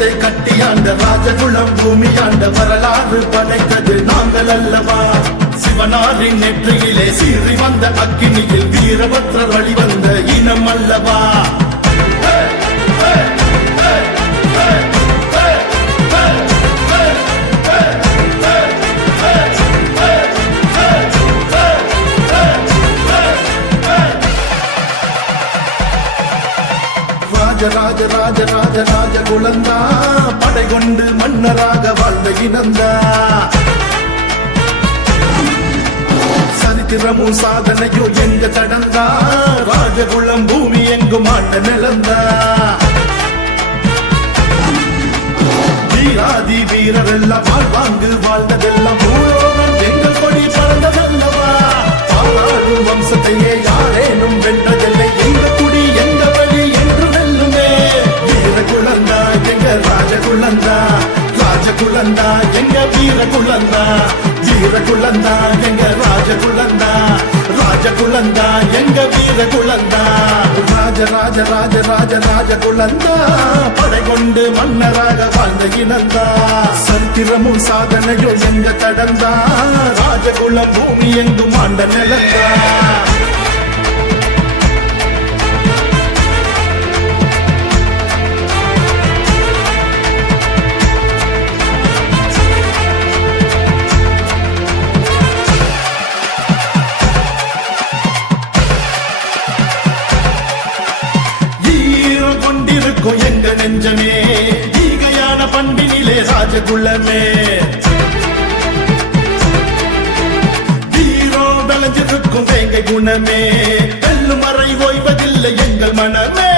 ராஜ்யத்தை கட்டியாண்ட ராஜகுலம் பூமியாண்ட வரலாறு படைத்தது நாங்கள் அல்லவா. சிவனாரின் நெற்றியிலே சீறி வந்த அக்கினியில் வீரபத்ரர் வழிவந்த இனம் அல்லவா. ராஜ ராஜ ராஜ ராஜ குலந்தா படை கொண்டு மன்னராக வாழ்ந்த இனந்தா. சரித்திரமும் சாதனையோ எங்க தடந்தா ராஜகுலம் பூமி எங்கும் ஆண்ட நிலந்தா. வீராதி வீரரெல்லாம் வாழ்வாங்கு வாழ்ந்ததெல்லாம் பூலோகம் எங்கள் கொடி பறந்ததல்லவா. பாலாளும் வம்சத்தையே யாரேனும் வென்றதில்லை எங்க குடி எங்க வழி என்று வெல்லுமே. வீரகுலந்தா எங்க ராஜகுலந்தா ராஜகுலந்தா எங்க வீரகுலந்தா வீரகுலந்தா எங்க ராஜகுலந்தா ராஜகுலந்தா எங்க வீரகுலந்தா. ராஜ ராஜ ராஜ ராஜ ராஜகுலந்தா படை கொண்டு மன்னராக வாழ்ந்த இனந்தா. சரித்திரமும் சாதனையோ எங்க கடந்தா ராஜகுலம் பூமி எங்கும் ஆண்ட நிலந்தா. எங்க நெஞ்சமே ஈகையான பண்பினிலே ராஜகுலமே. வீரோ விளைஞ்சிருக்கும் வேங்கை குணமே வெல்லும் வரை ஓய்வதில்லை எங்கள் மனமே.